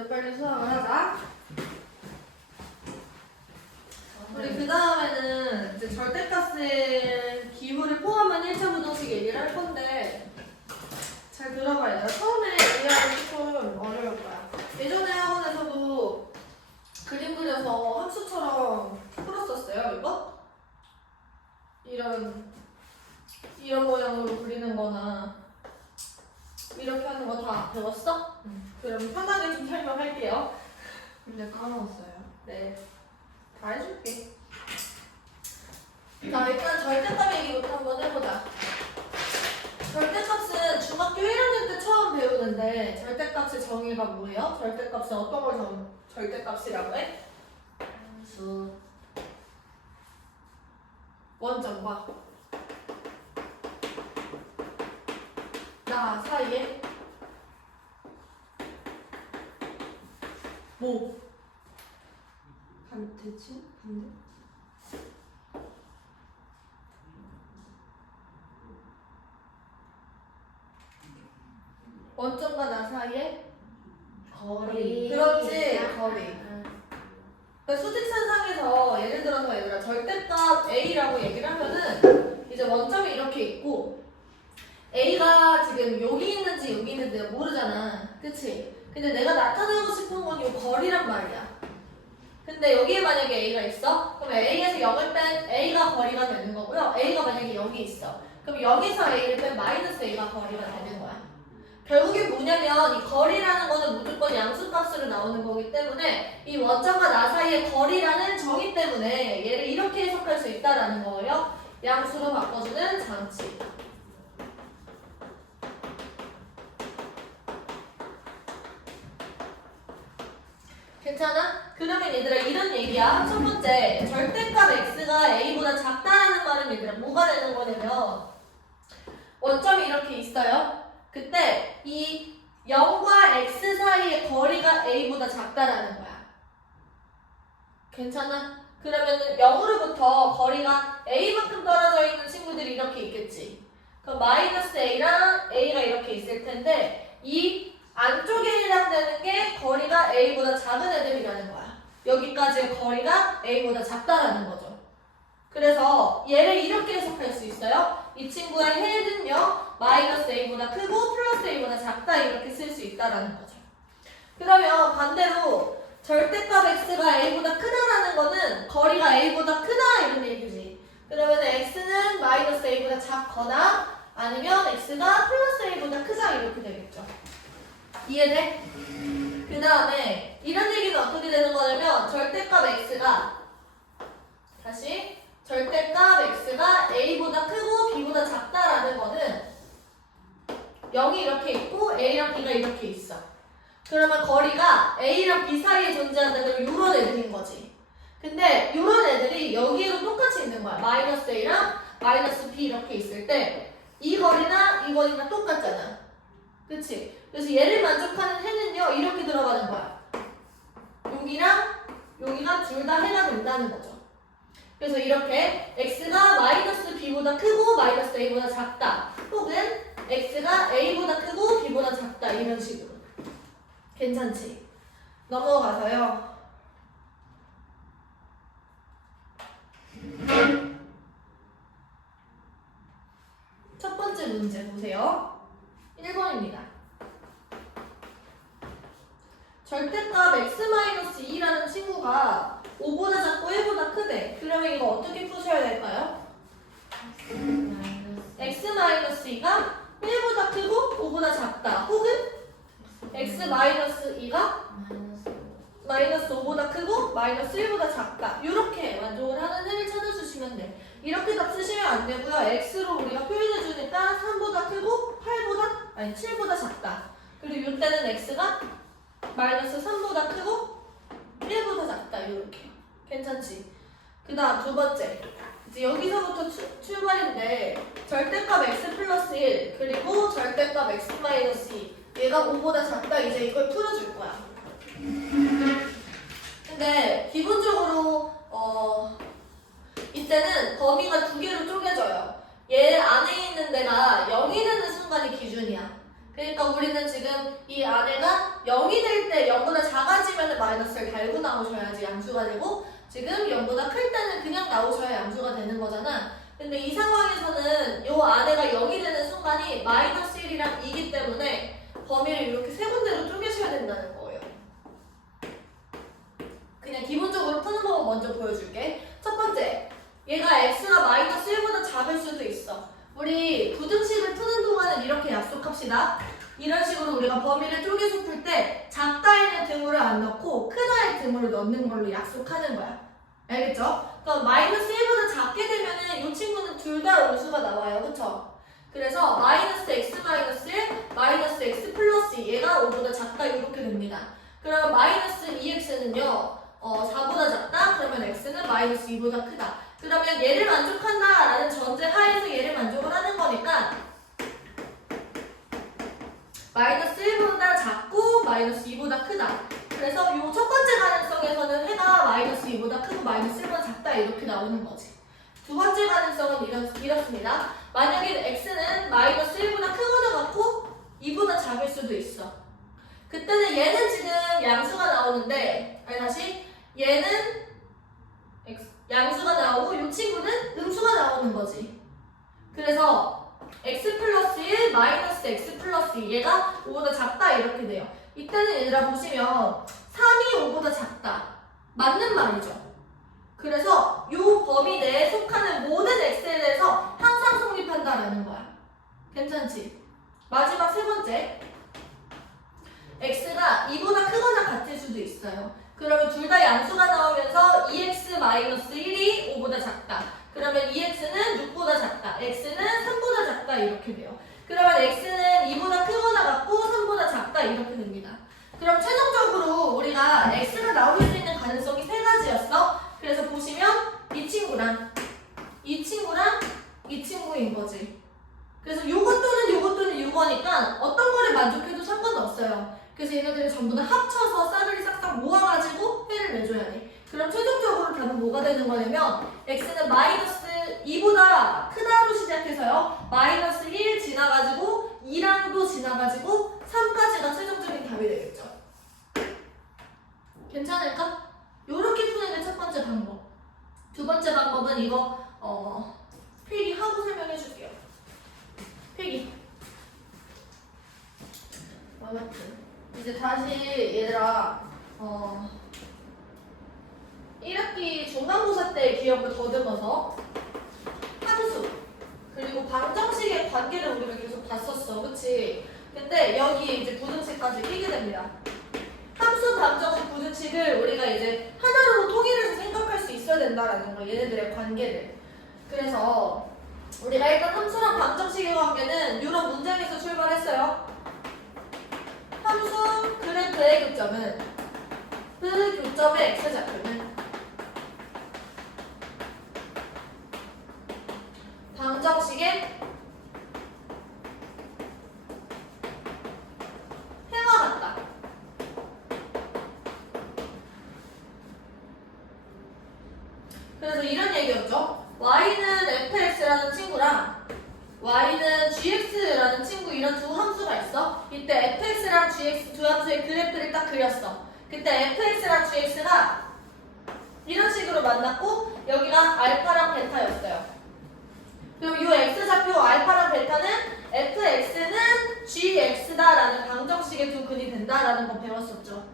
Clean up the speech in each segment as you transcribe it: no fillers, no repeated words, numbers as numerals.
이제 빨리 수학을 하자. 우리 그 다음에는 이제 절대값의 기호를 포함한 1차 부등식 얘기를 할 건데 잘 들어봐야 돼요. 처음에 얘기하기 조금 어려울 거야. 예전에 학원에서도 그림 그려서 함수처럼 풀었었어요, 이거? 이런 모양으로 그리는 거나 이렇게 하는 거 다 배웠어? 그럼 편하게 좀 설명할게요. 근데 까먹었어요. 네. 다 해줄게. 자, 일단 절대값 얘기부터 한번 해보자. 절대값은 중학교 1학년 때 처음 배우는데 절대값의 정의가 뭐예요? 절대값은 어떤 걸 절대값이라고 해? 수. 원점과 나 사이에 뭐? 대칭? 반대? 원점과 나 사이에 거리. 그렇지, 거리. 그러니까 수직선상에서 예를 들어서 얘들아 절대값 A라고 얘기를 하면은 이제 원점이 이렇게 있고 A가 지금 여기 있는지 여기 있는지 내가 모르잖아, 그치? 근데 내가 나타내고 싶은 건 이 거리란 말이야. 근데 여기에 만약에 A가 있어? 그럼 A에서 0을 뺀 A가 거리가 되는 거고요. A가 만약에 여기 있어. 그럼 0에서 A를 뺀 마이너스 A가 거리가 되는 거야. 결국에 뭐냐면 이 거리라는 거는 무조건 양수값으로 나오는 거기 때문에 이 원점과 나 사이의 거리라는 정의 때문에 얘를 이렇게 해석할 수 있다라는 거예요. 양수로 바꿔주는 장치. 괜찮아? 그러면 얘들아 이런 얘기야. 첫 번째, 절대값 x가 a보다 작다라는 말은 얘들아 뭐가 되는 거냐면 원점이 이렇게 있어요. 그때 이 0과 x 사이의 거리가 a보다 작다라는 거야. 괜찮아? 그러면은 0으로부터 거리가 a만큼 떨어져 있는 친구들이 이렇게 있겠지. 그럼 마이너스 a랑 a가 이렇게 있을 텐데 이 안쪽에 해당되는 게 거리가 a보다 작은 애들이라는 거야. 여기까지의 거리가 a보다 작다라는 거죠. 그래서 얘를 이렇게 해석할 수 있어요. 이 친구의 해는요 마이너스 a보다 크고 플러스 a보다 작다 이렇게 쓸 수 있다라는 거죠. 그러면 반대로 절대값 x가 a보다 크다라는 거는 거리가 a보다 크다 이런 얘기지. 그러면 x는 마이너스 a보다 작거나 아니면 x가 플러스 a보다 크다 이렇게 되겠죠. 이해돼? 그 다음에 이런 얘기는 어떻게 되는 거냐면 절대값 x가 다시 절대값 x가 a보다 크고 b보다 작다라는 거는 0이 이렇게 있고 a랑 b가 이렇게 있어. 그러면 거리가 a랑 b 사이에 존재한다는 이런 애들인 거지. 근데 이런 애들이 여기에도 똑같이 있는 거야. 마이너스 a랑 마이너스 b 이렇게 있을 때 이 거리나 이 거리가 똑같잖아. 그치? 그래서 얘를 만족하는 해는요 이렇게 들어가는 거야. 여기랑 여기가 둘 다 해가 된다는 거죠. 그래서 이렇게 x가 마이너스 b보다 크고 마이너스 a보다 작다 혹은 x가 a보다 크고 b보다 작다 이런 식으로. 괜찮지? 넘어가서요. 첫 번째 문제 보세요. 1번입니다. 절대값 x-2라는 친구가 5보다 작고 1보다 크대. 그러면 이거 어떻게 푸셔야 될까요? x-2가 1보다 크고 5보다 작다. 혹은 x-2가 마이너스 5보다 크고 마이너스 1보다 작다. 이렇게 만족을 하는 해를 찾아주시면 돼. 이렇게 답 쓰시면 안 되고요. x로 우리가 표현해주니까 3보다 크고 7보다 작다. 그리고 이때는 x가 마이너스 3보다 크고 1보다 작다. 이렇게. 괜찮지? 그 다음 두 번째. 이제 여기서부터 출발인데 절대값 x 플러스 1 그리고 절대값 x 마이너스 2 얘가 5보다 작다. 이제 이걸 풀어줄 거야. 근데 기본적으로 이때는 범위가 두 개로 쪼개져요. 얘 안에 있는 데가 0이 되는 순간이 기준이야. 그러니까 우리는 지금 이 안에가 0이 될 때 0보다 마이너스를 달고 나오셔야지 양수가 되고 지금 0보다 클 때는 그냥 나오셔야 양수가 되는 거잖아. 근데 이 상황에서는 요 안에가 0이 되는 순간이 마이너스 1이랑 2기 때문에 범위를 이렇게 세 군데로 쪼개셔야 된다는 거예요. 그냥 기본적으로 푸는 방법 먼저 보여줄게. 첫 번째, 얘가 x가 마이너스 1보다 작을 수도 있어. 우리 부등식을 푸는 동안은 이렇게 약속합시다. 이런 식으로 우리가 범위를 쪼개서 풀 때 작다에는 등호를 안 넣고 크다에 등호를 넣는 걸로 약속하는 거야. 알겠죠? 그럼 마이너스 1보다 작게 되면은 이 친구는 둘 다 올수가 나와요. 그쵸? 그래서 마이너스 x 마이너스 1, 마이너스 x 플러스 2 얘가 5보다 작다 이렇게 됩니다. 그럼 마이너스 2x는요 4보다 작다? 그러면 x는 마이너스 2보다 크다. 그러면 얘를 만족한다라는 전제 하에서 얘를 만족을 하는 거니까 마이너스 1보다 작고 마이너스 2보다 크다. 그래서 이 첫 번째 가능성에서는 해가 마이너스 2보다 크고 마이너스 1보다 작다 이렇게 나오는 거지. 두 번째 가능성은 이렇습니다. 만약에 x는 마이너스 1보다 크거나 같고 2보다 작을 수도 있어. 그때는 얘는 지금 양수가 나오는데 다시 얘는 양수가 나오고 이 친구는 음수가 나오는 거지. 그래서 x 플러스 1 마이너스 x 플러스 2 얘가 5보다 작다 이렇게 돼요. 이때는 얘들아 보시면 3이 5보다 작다. 맞는 말이죠. 그래서 이 범위 내에 속하는 모든 x에 대해서 항상 성립한다라는 거야. 괜찮지? 마지막 세 번째. x가 2보다 크거나 같을 수도 있어요. 그러면 둘 다 양수가 나오면서 2x-1이 5보다 작다. 그러면 2x는 6보다 작다. x는 3보다 작다 이렇게 돼요. 그러면 x는 2보다 크거나 같고 3보다 작다 이렇게 됩니다. 그럼 최종적으로 우리가 x가 나올 수 있는 가능성이 세 가지였어. 그래서 보시면 이 친구랑 이 친구랑 이 친구인 거지. 그래서 요것 또는 요거니까 어떤 거를 만족해도 상관없어요. 그래서 얘네들을 전부 다 합쳐서 싸그리 싹싹 모아가지고 해를 내줘야 돼. 그럼 최종적으로 답은 뭐가 되는 거냐면 x는 마이너스 2보다 크다로 시작해서요. 마이너스 1 지나가지고 2랑도 지나가지고 3까지가 최종적인 답이 되겠죠. 괜찮을까? 요렇게 푸는 게 첫 번째 방법. 두 번째 방법은 이거 필기하고 설명해 줄게요. 필기. 아무튼 이제 다시 얘들아 1학기 중간고사 때 기억을 더듬어서 함수 그리고 방정식의 관계를 우리가 계속 봤었어. 그치? 근데 여기에 이제 부등식까지 끼게 됩니다. 함수, 방정식, 부등식을 우리가 이제 하나로 통일해서 생각할 수 있어야 된다라는 거, 얘네들의 관계를. 그래서 우리가 일단 함수랑 방정식의 관계는 이런 문장에서 출발했어요. 함수 그래프의 교점은 그 교점의 x좌표는 방정식의 해와 같다. 그래서 이런 얘기였죠. y는 fx라는 친구랑 y는 gx라는 친구 이런 두 함수가 있어. 이때 fx랑 gx 두 함수의 그래프를 딱 그렸어. 그때 fx랑 gx가 이런 식으로 만났고 여기가 알파랑 베타였어요. 그럼 이 x좌표 알파랑 베타는 fx는 gx다라는 방정식의 두 근이 된다라는 거 배웠었죠.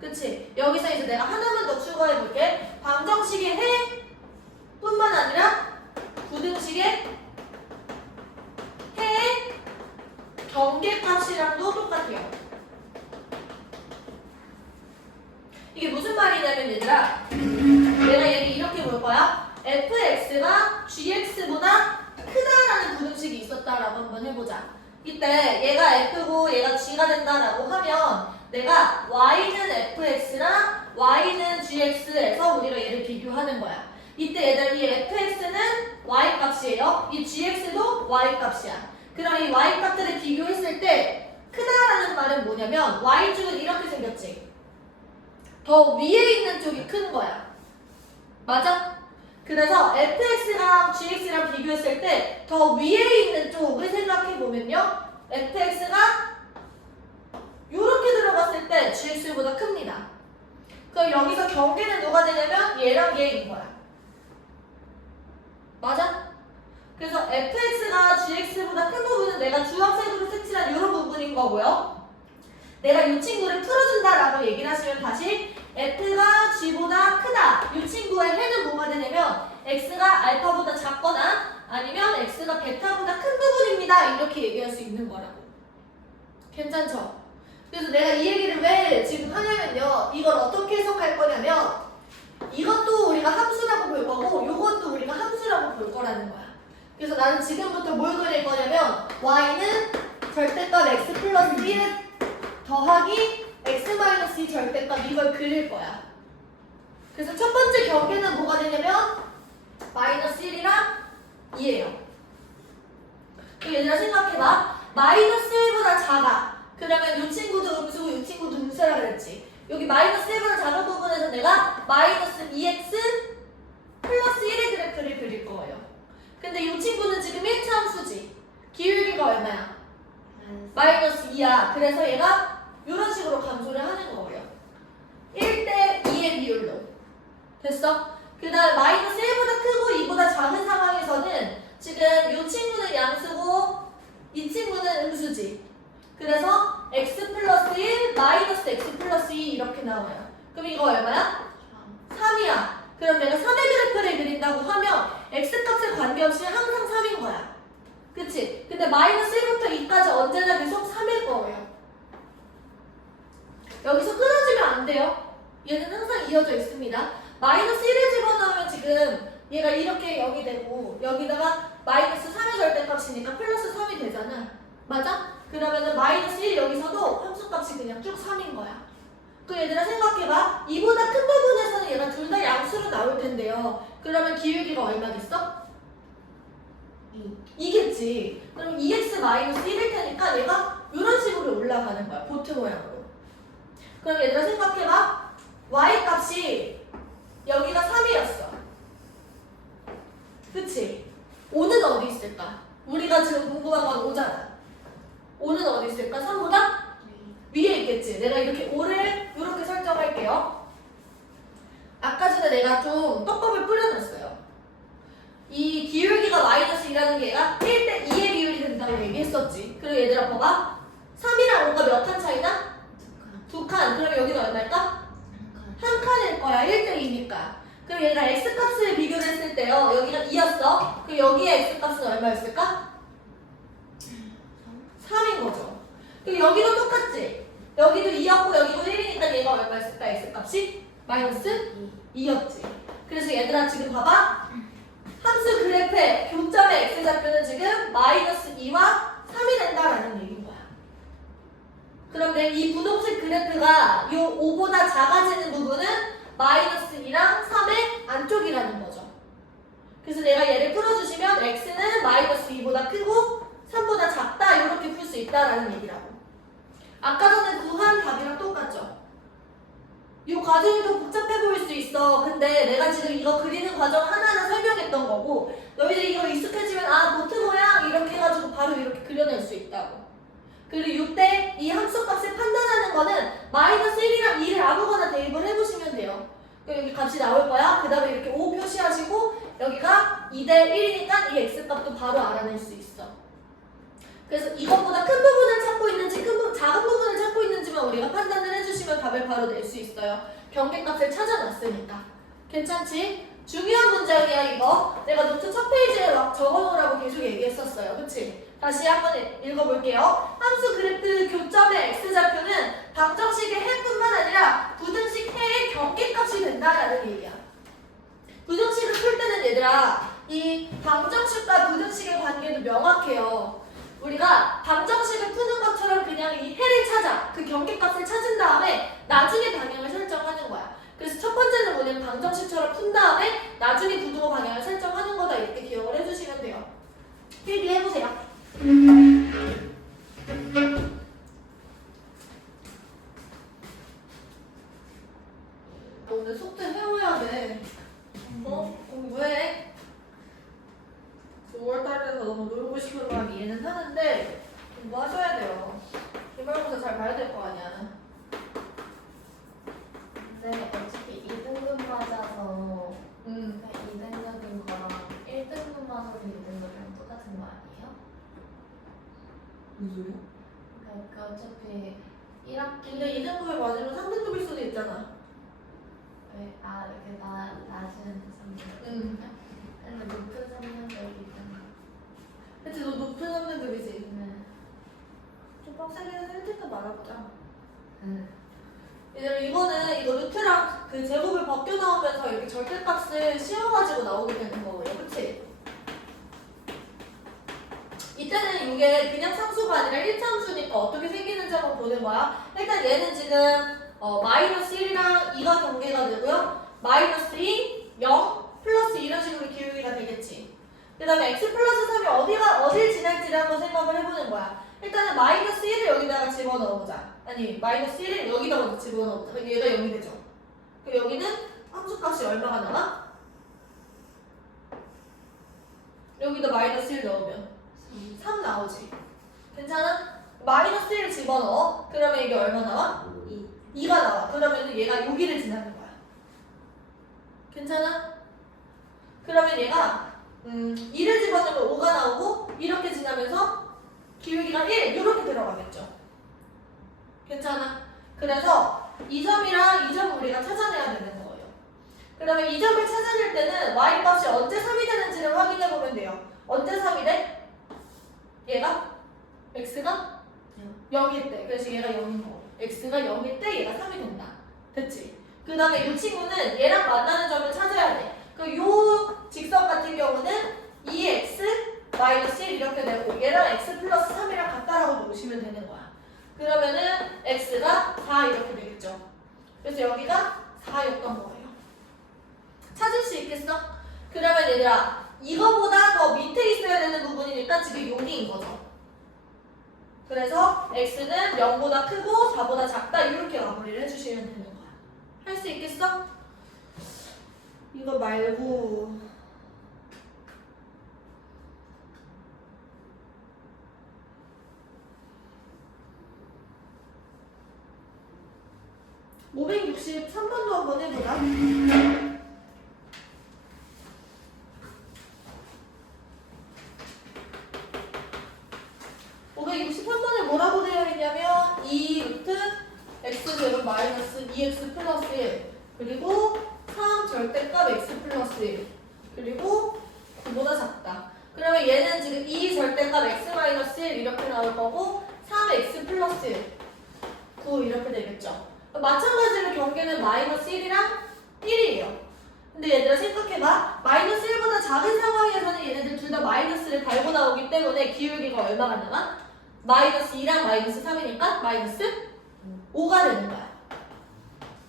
그치? 여기서 이제 내가 하나만 더 추가해볼게. 방정식의 해 뿐만 아니라 부등식의 해의 경계값이랑도 똑같아요. 이게 무슨 말이냐면 얘들아 내가 얘를 이렇게 볼 거야. fx가 gx보다 크다라는 부등식이 있었다라고 한번 해보자. 이때 얘가 f고 얘가 g가 된다라고 하면 내가 y는 fx랑 y는 gx에서 우리가 얘를 비교하는 거야. 이때 얘들 이 fx는 y 값이에요. 이 gx도 y 값이야. 그럼 이 y 값들을 비교했을 때 크다라는 말은 뭐냐면 y축은 이렇게 생겼지. 더 위에 있는 쪽이 큰 거야. 맞아? 그래서 fx랑 gx랑 비교했을 때 더 위에 있는 쪽을 생각해보면요. fx가 이렇게 들어갔을 때 gx보다 큽니다. 그럼 여기서 경계는 누가 되냐면 얘랑 얘인 거야. 맞아? 그래서 fx가 gx보다 큰 부분은 내가 주황색으로 색칠한 이런 부분인 거고요. 내가 이 친구를 풀어준다라고 얘기를 하시면 다시 f가 g보다 크다. 이 친구의 해는 뭐가 되냐면 x가 알파보다 작거나 아니면 x가 베타보다 큰 부분입니다. 이렇게 얘기할 수 있는 거라고. 괜찮죠? 그래서 내가 이 얘기를 왜 지금 하냐면요. 이걸 어떻게 해석할 거냐면 이것도 우리가 함수라고 볼 거고 이것도 우리가 함수라고 볼 거라는 거야. 그래서 나는 지금부터 뭘 그릴 거냐면 y는 절대값 x 플러스 1 더하기 x 마이너스 2 절대값 이걸 그릴 거야. 그래서 첫 번째 경계는 뭐가 되냐면 마이너스 1이랑 2예요. 얘들아 생각해봐. 마이너스 1보다 작아. 그러면 이 친구도 음수고 이 친구도 음수라 그랬지. 여기 마이너스 1보다 작은 부분에서 내가 마이너스 2x 플러스 1의 그래프를 그릴 거예요. 근데 이 친구는 지금 1차 함수지. 기울기가 얼마야? 마이너스 2야. 그래서 얘가 이런 식으로 감소를 하는 거예요. 1대 2의 비율로. 됐어? 그 다음 마이너스 1보다 크고 2보다 작은 상황에서는 지금 이 친구는 양수고 이 친구는 음수지. 그래서 x 플러스 1 마이너스 x 플러스 2 이렇게 나와요. 그럼 이거 얼마야? 3이야. 그럼 내가 3의 그래프를 그린다고 하면 x값에 관계없이 항상 3인 거야. 그치? 근데 마이너스 1부터 2까지 언제나 계속 3일 거예요. 여기서 끊어지면 안 돼요. 얘는 항상 이어져 있습니다. 마이너스 1을 집어넣으면 지금 얘가 이렇게 0이 되고 여기다가 마이너스 3의 절대값이니까 플러스 3이 되잖아. 맞아? 그러면은 마이너스 1 여기서도 함수값이 그냥 쭉 3인 거야. 그 얘들아 생각해봐. 이보다 큰 부분에서는 얘가 둘 다 양수로 나올 텐데요. 그러면 기울기가 얼마겠어? 2겠지. 그럼 2x 마이너스 1일 테니까 얘가 이런 식으로 올라가는 거야. 보트 모양으로. 그럼 얘들아 생각해봐. y 값이 여기가 3이었어. 그치? 5는 어디 있을까? 우리가 지금 궁금한 건 5잖아. 5는 어디 있을까? 3보다? 위에 있겠지. 내가 이렇게 5를 이렇게 설정할게요. 아까 전에 내가 좀 떡밥을 뿌려놨어요. 이 기울기가 마이너스 2라는 게 얘가 1대 2의 비율이 된다고 얘기했었지. 그리고 얘들아 봐봐. 3이랑 5가 몇 칸 차이나? 2칸. 그럼 여기는 얼마일까? 한 칸일 거야. 1대 2니까. 그럼 얘가 x값을 비교를 했을 때요. 여기가 2였어. 그럼 여기에 x값은 얼마였을까? 3인 거죠. 그럼 여기도 똑같지? 여기도 2였고 여기도 1이니까 얘가 얼마였을까? x값이? 마이너스 2였지. 그래서 얘들아 지금 봐봐. 함수 그래프의 교점의 x좌표는 지금 마이너스 2와 3이 된다라는 얘기인 거야. 그런데 이 분홍색 그래프가 이 5보다 작아지는 부분은 마이너스 2랑 3의 안쪽이라는 거죠. 그래서 내가 얘를 풀어주시면 x는 마이너스 2보다 크고 3보다 작다 이렇게 풀 수 있다라는 얘기라고. 아까 전에 구한 답이랑 똑같죠? 이 과정이 더 복잡해 보일 수 있어. 근데 내가 지금 이거 그리는 과정 하나하나 설명했던 거고 너희들이 이거 익숙해지면 아 보트 모양 이렇게 해가지고 바로 이렇게 그려낼 수 있다고. 그리고 이때 이 함수값을 판단하는 거는 마이너스 1이랑 2를 아무거나 대입을 해보시면 돼요. 그럼 여기 값이 나올 거야. 그 다음에 이렇게 5 표시하시고 여기가 2대 1이니까 이 x값도 바로 알아낼 수 있어. 그래서 이것보다 큰 부분을 찾고 있는지 작은 부분을 찾고 있는지만 우리가 판단을 해주시면 답을 바로 낼 수 있어요. 경계값을 찾아놨으니까. 괜찮지? 중요한 문장이야 이거. 내가 노트 첫 페이지에 막 적어놓으라고 계속 얘기했었어요. 그치? 다시 한번 읽어볼게요. 함수 그래프 교점의 x좌표는 방정식의 해뿐만 아니라 부등식 해의 경계값이 된다라는 얘기야. 부등식을 풀 때는 얘들아 이 방정식과 부등식의 관계도 명확해요. 우리가 방정식을 푸는 것처럼 그냥 이 해를 찾아 그 경계값을 찾은 다음에 나중에 방향을 설정하는 거야. 그래서 첫 번째는 뭐냐면 방정식처럼 푼 다음에 나중에 부등호 방향을 설정하는 거다 이렇게 기억을 해주시면 돼요. 필기해보세요. 오늘 속도 해오야 돼. 공부해. 5월달에서 너무 놀고 싶은 마음이 이해는 하는데 공부하셔야 돼요. 기말고사 잘 봐야 될 거 아니야. 네, 무슨 소리야? 그러니까 어차피 1학기 근데 2등급을 맞으면 3등급일 수도 있잖아. 이렇게 낮은 3등급. 근데 높은 3등급이 있잖아. 그치, 너 높은 3등급이지. 네. 좀 빡세게 해서 1등급 말아보자. 응. 왜냐면 이거는 이거 루트랑 그 제곱을 벗겨 나오면서 이렇게 절대값을 씌워가지고 나오게 되는 거예요. 그치? 이때는 이게 그냥 상수가 아니라 1차함수니까 어떻게 생기는지 한번 보는 거야. 일단 얘는 지금 마이너스 1이랑 2가 경계가 되고요. 마이너스 2, 0, 플러스 이런 식으로 기울기가 되겠지. 그 다음에 x 플러스 3이 어딜 지날지를 한번 생각을 해보는 거야. 일단은 마이너스 1을 여기다가 집어넣어보자. 아니 마이너스 1을 여기다 먼저 집어넣어보자. 그럼 얘가 0이 되죠. 그럼 여기는 함수값이 얼마가 나와? 여기다 마이너스 1 넣으면 3 나오지. 괜찮아? 마이너스 1을 집어넣어. 그러면 이게 얼마 나와? 2가 나와. 그러면 얘가 여기를 지나는 거야. 괜찮아? 그러면 얘가 2를 집어넣으면 5가 나오고 이렇게 지나면서 기울기가 1 이렇게 들어가겠죠. 괜찮아? 그래서 이 점이랑 이 점을 우리가 찾아내야 되는 거예요. 그러면 이 점을 찾아낼 때는 y 값이 언제 3이 되는지를 확인해 보면 돼요. 언제 3이 돼? 얘가? x가? 0일 때. 그래서 얘가 0인 거. x가 0일 때 얘가 3이 된다. 됐지? 그 다음에 이 친구는 얘랑 만나는 점을 찾아야 돼. 요 직선 같은 경우는 2x 마이너스 1 이렇게 되고 얘랑 x 플러스 3이랑 같다라고 놓으시면 되는 거야. 그러면은 x가 4 이렇게 되겠죠. 그래서 여기가 4였던 거예요. 찾을 수 있겠어? 그러면 얘들아 이거보다 더 밑에 있어야 되는 부분이니까 지금 여기인 거죠. 그래서 x는 0보다 크고 4보다 작다 이렇게 마무리를 해주시면 되는 거야. 할 수 있겠어? 이거 말고 563번도 한번 해보자. 563번에 뭐라고 되어 있냐면 2 루트 x제곱 마이너스 2x 플러스 1 그리고 3 절대값 x 플러스 1 그리고 9보다 작다. 그러면 얘는 지금 2 절대값 x 마이너스 1 이렇게 나올 거고 3x 플러스 1 9 이렇게 되겠죠. 마찬가지로 경계는 마이너스 1이랑 1이에요. 근데 얘들아 생각해봐. 마이너스 1보다 작은 상황에서는 얘네들 둘 다 마이너스를 달고 나오기 때문에 기울기가 얼마가 나와? 마이너스 2랑 마이너스 3이니까 마이너스 5가 되는 거야.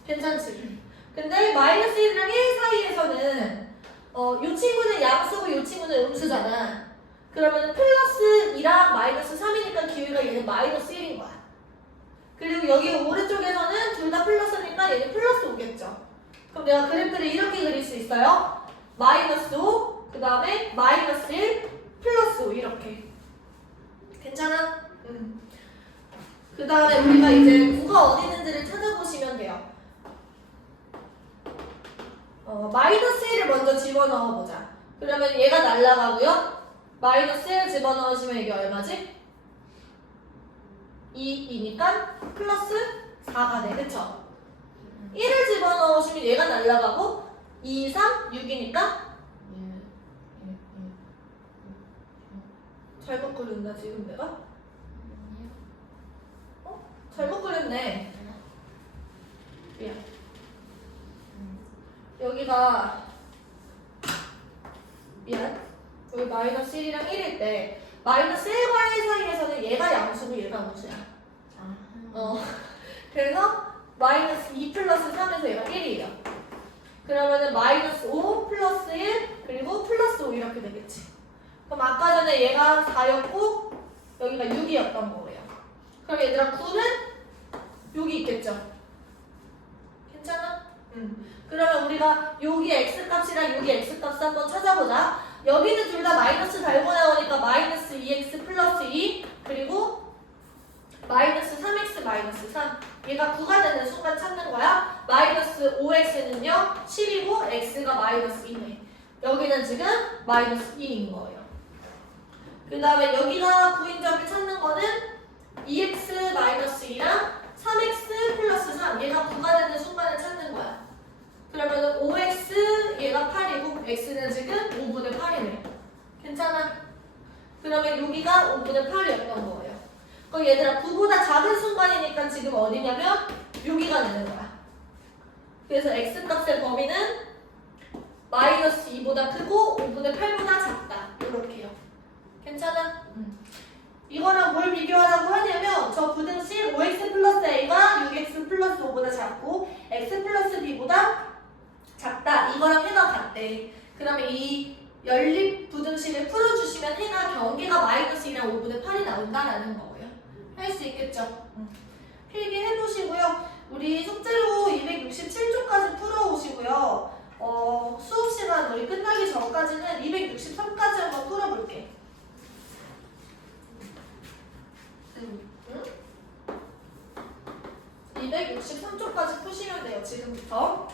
괜찮지? 근데 마이너스 1이랑 1 사이에서는 요 친구는 양수고 요 친구는 음수잖아. 그러면 플러스 2랑 마이너스 3이니까 기울기가 얘는 마이너스 1인 거야. 그리고 여기 오른쪽에서는 둘 다 플러스니까 얘는 플러스 5겠죠. 그럼 내가 그래프를 이렇게 그릴 수 있어요. 마이너스 5, 그 다음에 마이너스 1, 플러스 5 이렇게. 괜찮아? 그 다음에 우리가 이제 9가 어디 있는지를 찾아보시면 돼요. 마이너스 1을 먼저 집어넣어보자. 그러면 얘가 날라가고요. 마이너스 1 집어넣으시면 이게 얼마지? 2이니까 플러스 4가 돼. 그쵸? 1을 집어넣으시면 얘가 날라가고 2, 3, 6이니까 잘못 그렸나 지금 내가? 잘못 그렸네. 미안. 여기가 미안. 여기 마이너스 1이랑 1일 때 마이너스 1과 1 사이에서는 얘가 양수고 얘가 음수야. 그래서 마이너스 2 플러스 3에서 얘가 1이에요. 그러면은 마이너스 5 플러스 1 그리고 플러스 5 이렇게 되겠지. 그럼 아까 전에 얘가 4였고 여기가 6이었던 거예요. 그럼 얘들아 9는 여기 있겠죠? 괜찮아? 그러면 우리가 여기 x값이랑 여기 x값 한번 찾아보자. 여기는 둘 다 마이너스 달고 나오니까 마이너스 2x 플러스 2 그리고 마이너스 3x 마이너스 3 얘가 9가 되는 순간 찾는 거야. 마이너스 5x는요 10이고 x가 마이너스 2네. 여기는 지금 마이너스 2인 거예요. 그 다음에 여기가 구인점을 찾는 거는 2x-2랑 3x 플러스 3 얘가 9가 되는 순간을 찾는 거야. 그러면 5x 얘가 8이고 x는 지금 5분의 8이네. 괜찮아? 그러면 여기가 5분의 8이었던 거예요. 그럼 얘들아 9보다 작은 순간이니까 지금 어디냐면 여기가 되는 거야. 그래서 x값의 범위는 마이너스 2보다 크고 5분의 8보다 작다. 이렇게요. 괜찮아? 이거랑 뭘 비교하라고 하냐면 저 부등식 5x 플러스 a가 6x 플러스 5보다 작고 x 플러스 b보다 작다. 이거랑 해가 같대. 그러면 이 연립 부등식을 풀어주시면 해가 경계가 마이너스 2랑 5분의 8이 나온다라는 거예요. 할 수 있겠죠? 필기 해보시고요. 우리 숙제로 267쪽까지 풀어오시고요. 수업 시간 우리 끝나기 전까지는 263까지 한번 풀어볼게. 응? 263쪽까지 푸시면 돼요. 지금부터.